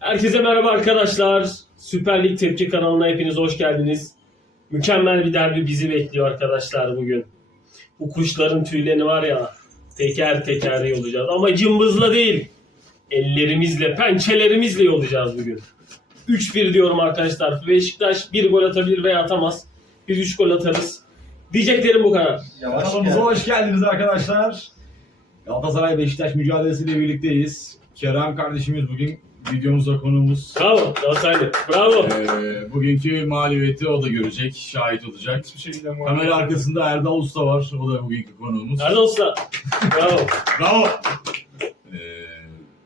Herkese merhaba arkadaşlar. Süper Lig Tepki kanalına hepiniz hoş geldiniz. Mükemmel bir derbi bizi bekliyor arkadaşlar bugün. Bu kuşların tüylerini var ya teker teker yolacağız. Ama cımbızla değil. Ellerimizle, pençelerimizle yolacağız bugün. 3-1 diyorum arkadaşlar. Beşiktaş 1 gol atabilir veya atamaz. Biz 3 gol atarız. Diyeceklerim bu kadar. Kanalımıza hoş geldiniz arkadaşlar. Galatasaray Beşiktaş mücadelesiyle birlikteyiz. Kerem kardeşimiz bugün videomuzda konuğumuz. Bravo Galatasaraylı. Bravo. Ee, bugünkü mağlubiyeti o da görecek, şahit olacak. Kamera arkasında Erdal Usta var. O da bugünkü konuğumuz. Nerede olsa. Bravo. Bravo. Ee,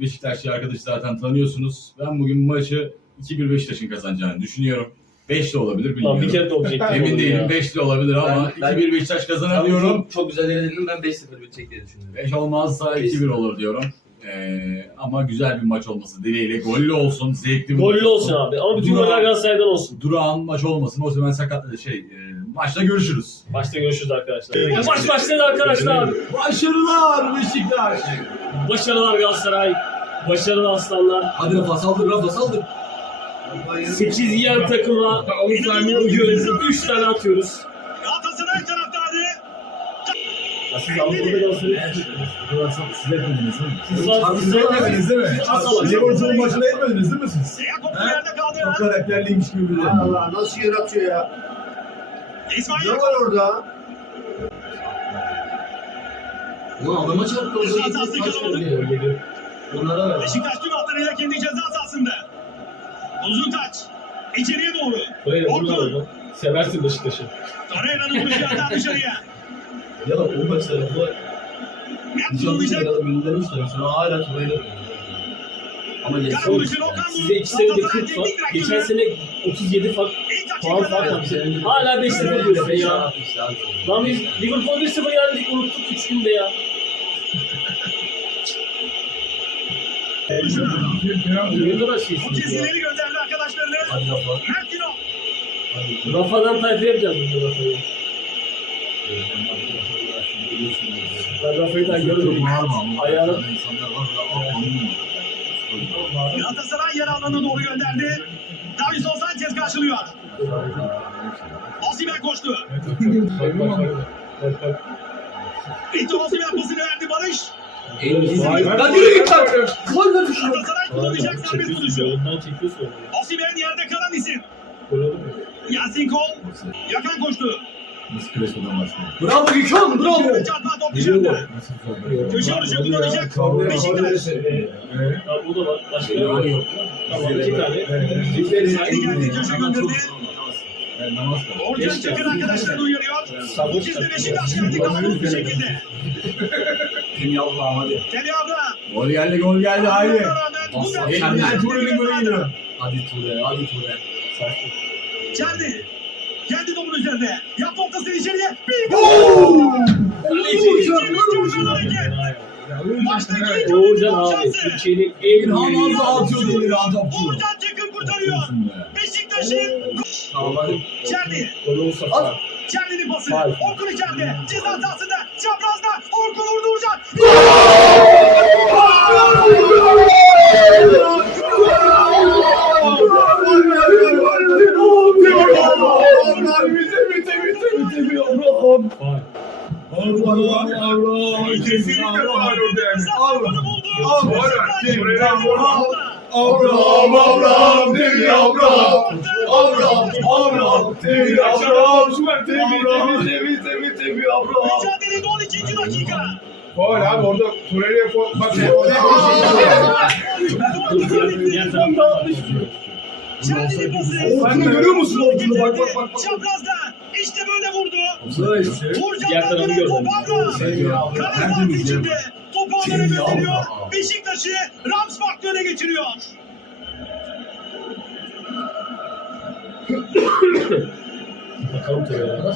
Beşiktaşlı arkadaşı zaten tanıyorsunuz. Ben bugün maçı 2-1 Beşiktaş'ın kazanacağını düşünüyorum. 5 de olabilir Lan bilmiyorum. bir kere de objektif Emin değilim ya. 5 de olabilir ama Ben- ben- 2-1 Beşiktaş kazanır diyorum. Çok, çok güzel yere dedim ben 5-0 bitecek diye düşünüyorum. 5 olmazsa 2-1 olur diyorum. Ee, ama güzel bir maç olması dileğiyle. Gollü olsun, zevkli bir Gollü olsun abi. Ama bütün Dura- goller Galatasaray'dan olsun. Durağan maç olmasın. O zaman sakat şey, e, maçta görüşürüz. Başta görüşürüz arkadaşlar. Maç başladı arkadaşlar. Başarılar Beşiktaş. Başarılar Galatasaray. Başarılı aslanlar. Hadi Rafa saldır Rafa saldır. 8 yiyen takıma bugün 3 tane atıyoruz. Galatasaray taraftarı Nasıl Avrupa'da Galatasaray? Siz etmediniz değil mi? Siz siz etmediniz değil mi? Nasıl? Liverpool maçını etmediniz değil mi siz? siyah topu He? yerde kaldı. Çok karakterliymiş gibi bir. Allah nasıl yaratıyor ya? İsmail Ne var orada? Ulan adama çarptı. Ceza sahası ver. Beşiktaş tüm hatlarıyla kendi ceza sahasında. Uzun taç. İçeriye doğru. Böyle vururlar orada. Seversin Beşiktaş'ı. Torreira'nın vuruşu yerden dışarıya. Ya da o maçta bu Net nişanlısı kullanacak. kadar göndermişler. Sonra hala Turay'la Ama Kara geçsin. vuruşu Okan Size 2 senede Galatasaray 40 fark. Geçen sene 37 fark. İlk Puan fark dakikada yaptı. Hala 5-0 diyorsun ya. Lan biz Liverpool 1-0 yendik unuttuk 3 günde ya. Ne kadar bu şeysiniz ya. çizgileri gönderdi arkadaşlarına. Hadi Rafa. Günok. Rafa'dan tayfa yapacağız bugün Rafa'yı. Ben Rafa'yı daha görmedim. Ayağını. Galatasaray yer alanına doğru gönderdi. Davison Sanchez karşılıyor. Osimhen koştu. Victor Osimhen pasını verdi Barış. Lan yürü git lan. Gol ver şunu. Galatasaray kullanacak Abi, serbest çekiyorsun vuruşu. ya, Ondan çekiyorsun onu. Osimhen yerde kalan isim. Gol mu? Yasin Kol. Yakan koştu. Nasıl Crespo'dan başlıyor? Bravo Gökhan bravo. Köşe çarpma top dışarıda. Köşe vuruşu kullanacak. Beşiktaş. Ya bu da var. Başka Yani yok. Tamam iki tane. Haydi geldi köşe gönderdi. Orcan Çakır arkadaşlarını uyarıyor. Sabır İkisi Beşiktaş geldi kalabalık bir şekilde. Kim yavrum hadi. Teli Avra. Gol geldi gol geldi haydi. Elinden Ture'nin golü geliyor. Hadi Ture hadi Ture. Çeldi. Kendi topun üzerinde. Yaptı ortasını içeriye. Bir gol. Maçtaki ilk Oğuzcan gol abi. Türkiye'nin en İlhan büyük Azza atıyor İlhan. Uğurcan Çakır kurtarıyor. Beşiktaş'ın Çeldi. Gol olsa falan. Çeldi'nin pası. Faul. Orkun içeride. Ceza sahasında. Çaprazda. Orkun vurdu Uğurcan. Faul. Abraham, Abraham, Demir Abraham. Abraham, Abraham, Demir Abraham. Abraham, Demir, Demir, Demir Abraham. Mücadelede 12. dakika. Faul abi orada Torreira'ya faul. Bak Çeldi'nin pası. Orkun'u görüyor musun Orkun'u? Bak, bak, bak, bak. Çaprazda. İşte böyle vurdu. Diğer Uğurcan tarafı gördüm. Kale içinde. Alana gönderiyor. Beşiktaş'ı Rams faktörüne geçiriyor. Bakalım tabii ya.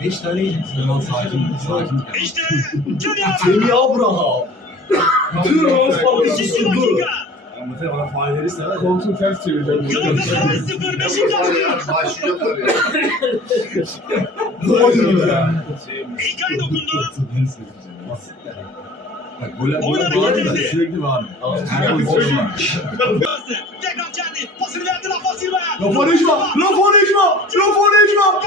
5 tane yiyeceksin. Tamam sakin, sakin. İşte Kenny Avra. Semih Abraham. İkinci dakika. Mesela bana faal verirse koltuğu ters çevireceğim. Galatasaray 0 Beşiktaş 1. Başlayacaklar ya. İlkay dokundu. Bak gol Oynadı, gol var getirdi. da sürekli var. Her pozisyon söyleyeyim. var. Bastı. Tekrar kendi. Pasını verdi Rafa Silva'ya. Rafa Necma! Rafa Necma! Rafa Necma!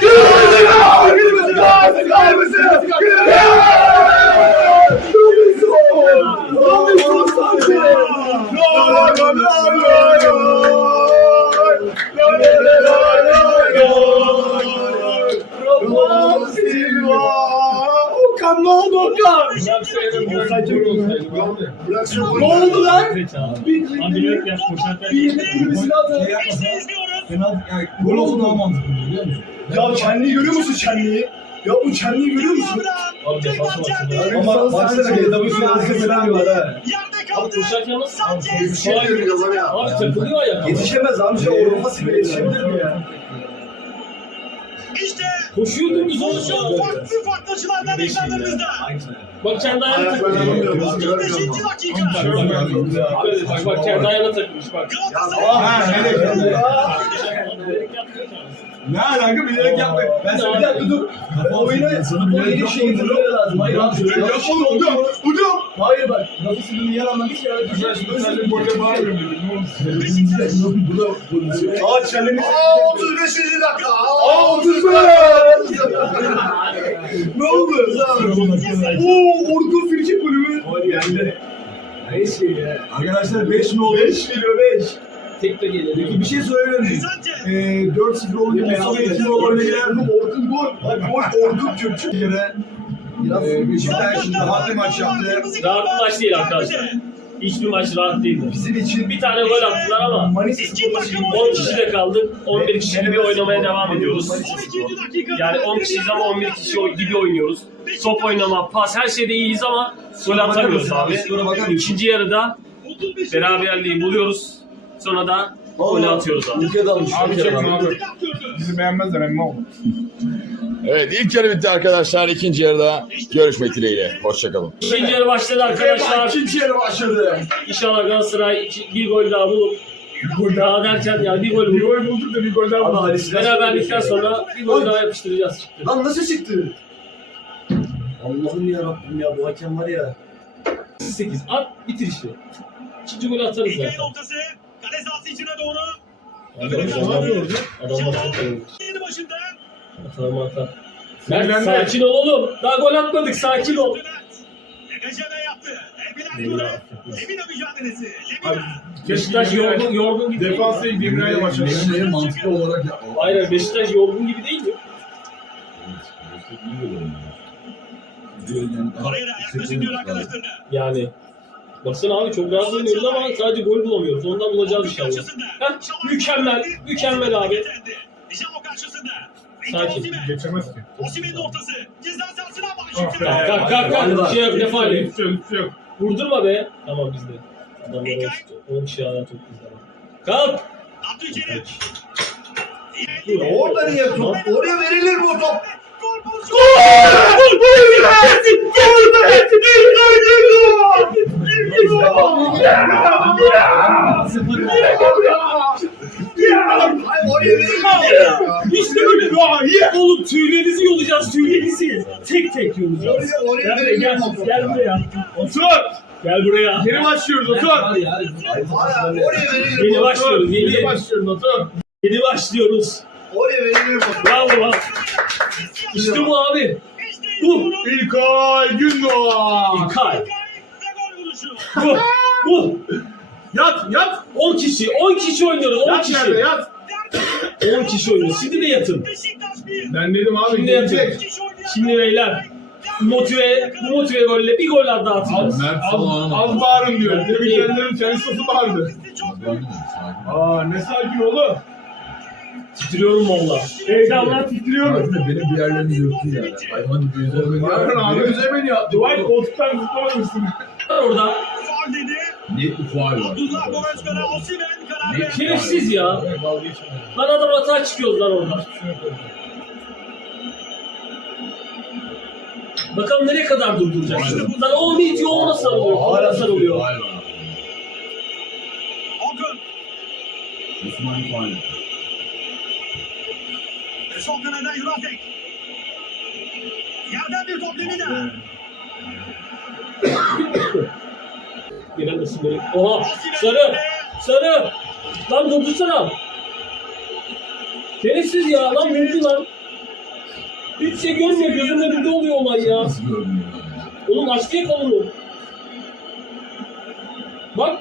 Abi. Birisini atın. İşte izliyoruz. Penaltı yani gol olsa daha mantıklı biliyor musun? Ya Çenli'yi görüyor musun Çenli'yi? Ya bu Çenli'yi görüyor musun? Abi defansa baksana. Ama baksana GW'nin arka falan var ha. Yerde Abi koşarken nasıl? Bir Sanchez. şey görüyor var ya. Abi takılıyor ayak. Yetişemez abi şey o Rafa Silva yetişebilir mi ya? İşte Koşuyor dümdüz olmuş. farklı farklı açılardan ekranlarımızda. Bak takılıyor. alamıyorum. 35. dakika. Bak bak bak kendi ayağına takılmış bak. Ne alaka bilerek yapmayın. Ben sana bir dakika dur. Oyuna oyuna şey lazım. Hayır abi şöyle Ya oğlum hocam, hocam. Hayır bak. Silva'nın yer anlamış ya. Ben şimdi seninle golde bağırıyorum dedim. Ne oldu? Bu da bu. Aa Çenli'nin. Aa 35. dakika. Aa 35. Ne oldu? Oo Orkun Firki kulübü. Geldi. Ne şey ya? Arkadaşlar 5 mi oldu? 5 geliyor 5. Tek de geliyor. Peki bir şey söyleyebilir miyim? Ee, 4-0 olunca Mustafa Ekin oynayan Orkun gol. Gol Orkun Türkçü. Bir kere e, Beşiktaş rahat bir maç yaptı. Rahat bir maç değil arkadaşlar. Hiçbir maç rahat değildi. Bizim için Bir tane gol attılar ama Manisa Spor takım maçı 10 kişi de kaldık. 11 kişi gibi oynamaya devam ediyoruz. 12. dakikada. Yani 10 kişiyiz ama 11 kişi gibi oynuyoruz. Top oynama, pas her şeyde iyiyiz ama gol atamıyoruz abi. İkinci yarıda 35. beraberliği buluyoruz. Sonra da gol atıyoruz abi. Ülke dalmış. Abi çekme abi. Bizi beğenmezler emmi oldu. Evet ilk yarı bitti arkadaşlar. İkinci yarıda görüşmek dileğiyle. Hoşçakalın. İkinci yarı başladı arkadaşlar. İkinci yarı başladı. İnşallah Galatasaray iki- bir gol daha bulup bir gol daha derken yani bir gol Bir bulup gol bulduk da bir gol daha Abi bulduk. Halis beraberlikten sonra bir gol daha yapıştıracağız çıktı. Lan nasıl çıktı? Allah'ım ya Rabbim ya bu hakem var ya. 8 at bitir işi. İkinci golü atarız İlkay zaten. noktası. Kale sahası içine doğru. Adam Adam Yeni başında. Atalım. Sinirlendi. Mert sakin ol oğlum. Daha gol atmadık sakin ol. Yaptı. Lemina Ture. affetmez. Lemina mücadelesi. Abi, Lemina. Beşiktaş yorgun, yorgun gibi değil mi? Defansa ilk Emre'yle başladı. Beşleri mantıklı olarak ya. Aynen Beşiktaş yorgun gibi değil mi? Torreira yaklaşık diyor arkadaşlarına. Yani. Baksana abi çok rahat oynuyoruz ama sadece gol bulamıyoruz. Ondan bulacağız inşallah. Heh, mükemmel, mükemmel abi. Dijamo karşısında. Sakin. Geçemez ki. Osimhen'in ortası. Ceza sahasına. Ah be. Kalk kalk kalk kalk. Bir şey yok ne faali. Hiçbir şey yok, hiçbir şey yok. Vurdurma be. Tamam bizde. Adamlar 10 kişi hala çok bizde. Kalk. Abdülkerim. Orada niye top? Oraya verilir bu top. Gol pozisyonu. Hayır oraya verilir ya. İşte böyle. Oğlum tüylerinizi yolacağız tüylerinizi. Tek tek yolacağız. Oraya oraya Gel buraya gel. Gel buraya. Otur. Gel buraya. Yeni başlıyoruz otur. Yeni başlıyoruz. Yeni başlıyoruz otur. Yeni başlıyoruz. Oraya top. Bravo. İşte bu abi. Bu. İlkay Gündoğan. İlkay. Bu. Bu. Yat yat. 10 kişi. 10 kişi oynuyoruz. 10 Yat yerde kişi. yat. 10 kişi oynuyoruz. Şimdi de yatın. Ben dedim abi. Şimdi yapacak. Şimdi beyler. Motive, bu motive golle bir gol daha atacağız. Mert Az, falan az bağırın diyor. Tebriklerin kendi sosu bağırdı. Aa ne sakin oğlum. Titriyorum valla. Heyecandan titriyorum. Benim bir yerlerini yırttı ya. Hayvan gibi üzerime Bağırın abi. Üzerime ya. Dwight koltuktan zıplamamışsın. Orada. Faul dedi. Net bir faal var. Abdullah Goretzka'na Osimhen karar Ne? verdi. Şerefsiz ya. Lan adam hata çıkıyoruz lan orada. Bakalım nereye kadar durduracak. Lan o mit yoğuna sarılıyor. Hala sarılıyor. Faal var. Orkun. Osmanlı faal. Ve son kanada Juratek. Yerden bir top Lemina. Giren isimleri. Oha! Sarı! Sarı! Lan durdursana! Şerefsiz ya lan vurdu lan. Hiç şey görmüyor gözümün önünde oluyor olay ya. Nasıl? Oğlum askıya kolunu. Bak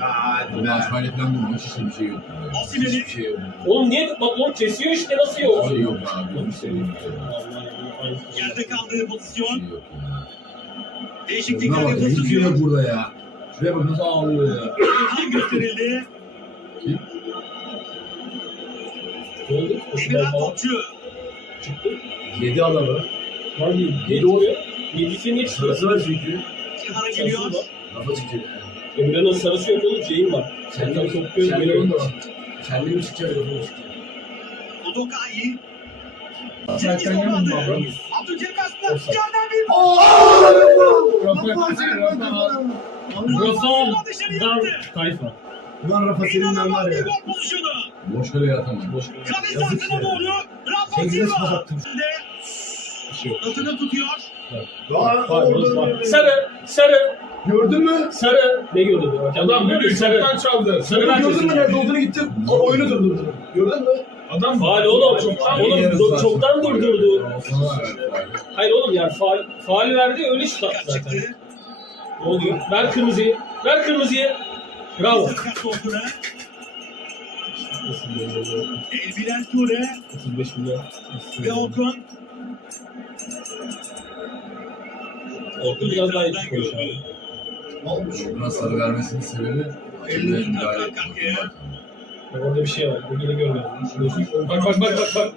Hadi be. şöyle falan bulmuş işte bir şey yok. burada. Osimhen'in- Hiçbir şey yok. oğlum niye bak oğlum kesiyor işte nasıl Bir yok? şey yok abi. Bir şey yok. Yerde kaldığı pozisyon. Bir şey. Değişiklikler Şuna bak ya, hiçbir şey yapılıyor. yok burada ya. Şuraya bak nasıl ağlıyor ya. Kim gösterildi? Ne oldu? Emirhan Topçu. çıktı. Yedi adamı. Hangi? Yedi oluyor. Yedisi niye çıktı? Sırası var çünkü. Kenara geliyor. Var. Rafa çıkacak. Emre'nin sarısı yok oğlum şeyin var. Senden topluyor Kendi geliyor. mi Kendi mi çıkacak? Mı çıkacak? Udokai. Zaten yanım baba. Abdülkerim Aslan. Yerden bir Rafa Rafa Rafa Dan yaptı. Tayfa. Ulan Rafa seninle var İnanılmaz bir ya. Boş kale atamam. Boş Kale Yazık sahasına ya. doğru. Rafa Silva. şey. Atını tutuyor. Var, var. Sarı, sarı, Gördün mü? sarı. Ne gördün? Adam böyle sarı. çoktan çaldı. Sarı Gördün mü nerede olduğunu gitti. O oyunu durdurdu. Gördün mü? Adam Faal oğlum. Oğlum Yarısı do- var. çoktan durdurdu. Hayır oğlum yani faal, faal verdi öyle şut attı zaten. Ne oluyor? Ver kırmızıyı. Ver kırmızıyı. Bravo. Elbilen Ture 35 milyon. ve Orkun. Orkun biraz daha iyi. Ne olmuş? Buna sarı vermesinin sebebi hakemlerin müdahale etmek. Bak Orada bir şey var. Bugünü görmedim. Bak bak bak bak bak.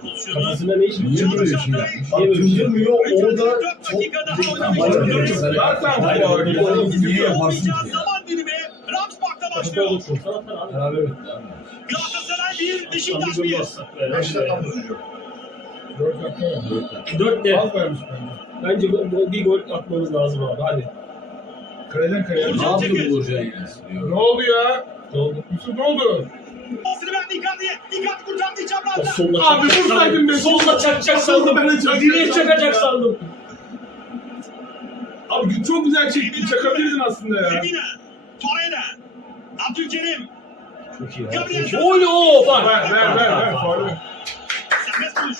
Pozisyonu. Kafasında ne iş? Niye böyle bir şey yapmış? Bak durdurmuyor. Orada 4 çok Zaten faal. hayır, Niye yaparsın ki Ramsbach'ta başlıyor. Galatasaray 1, Tam Beşiktaş bir 1. gol bassak be. Beş dakika mı sürüyor? Dört dakika ya. Dört dakika. Az vermiş bence. Bence bu- bu- bir gol atmamız lazım abi. Hadi. Kaleden kaleye. Ne yapıyor bu yine? Ne oldu ya? Ne oldu? Yusuf ne oldu? Pasını verdi Icardi'ye. Icardi kurtardı O çaprazda. solla Abi vursaydın be. Solla çakacak sandım. Ben de çakacak Direğe çakacak sandım. Abi çok güzel çekti. Çakabilirdin aslında ya. Lemina. Torreira. Abdülkerim. Çok iyi. Gabriel. Oy o bak. Ver ver ver. Serbest vuruş.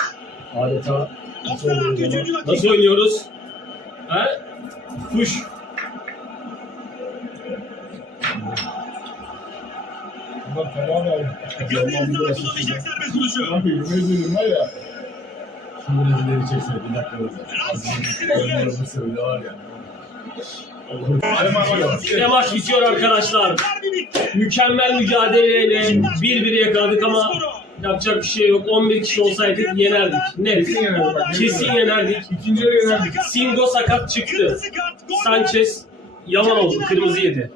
Adeta 90 artı 3. dakika. Nasıl oynuyoruz? Ha? Kuş. Adam fena verdi. Gabriel Zara kullanacak serbest vuruşu. Abi yemin ediyorum var ya. Şu Brezilya'yı çeksene bir dakika var ya. Maç bitiyor arkadaşlar. Mükemmel mücadeleyle bir biri yakaladık ama yapacak bir şey yok. 11 kişi olsaydık yenerdik. Net. Kesin yenerdik. Bak, Kesin yenerdik. İkinci yarı yenerdik. Singo sakat çıktı. Sanchez yalan oldu. Kırmızı yedi.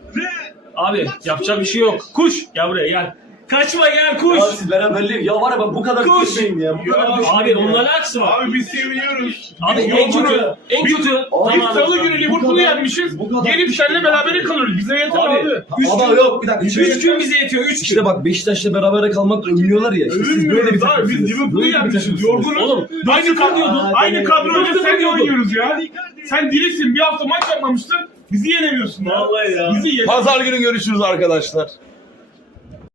Abi yapacak bir şey yok. Kuş. Gel buraya gel. Kaçma gel kuş. Ya siz beraberliği ya var ya bak bu kadar Kuş. düşmeyin ya. Bu kadar düşmeyin Abi ya. onunla ne alakası var? Abi biz seviniyoruz. Abi Biz en kötü. En Biz- kötü. Abi, Biz salı günü Liverpool'u yenmişiz. bu kadar- Gelip seninle beraber kalıyoruz. Bize yeter Abi, abi. Üç Ama gün- yok bir dakika. Üç Üç gün bize yetiyor. Üç gün. İşte bak Beşiktaş'la beraber kalmak övünüyorlar ya. İşte siz böyle bir Övünmüyoruz abi. Biz takımsınız. Liverpool'u Böyle bir yenmişiz. takımsınız. Yorgunuz. Oğlum, aynı kadro, diyordun. aynı kadroyla Dörtte sen diyordun. oynuyoruz ya. Sen dirisin. Bir hafta maç yapmamıştın. Bizi yenemiyorsun ya. Vallahi ya. Bizi yen. Pazar günü görüşürüz arkadaşlar.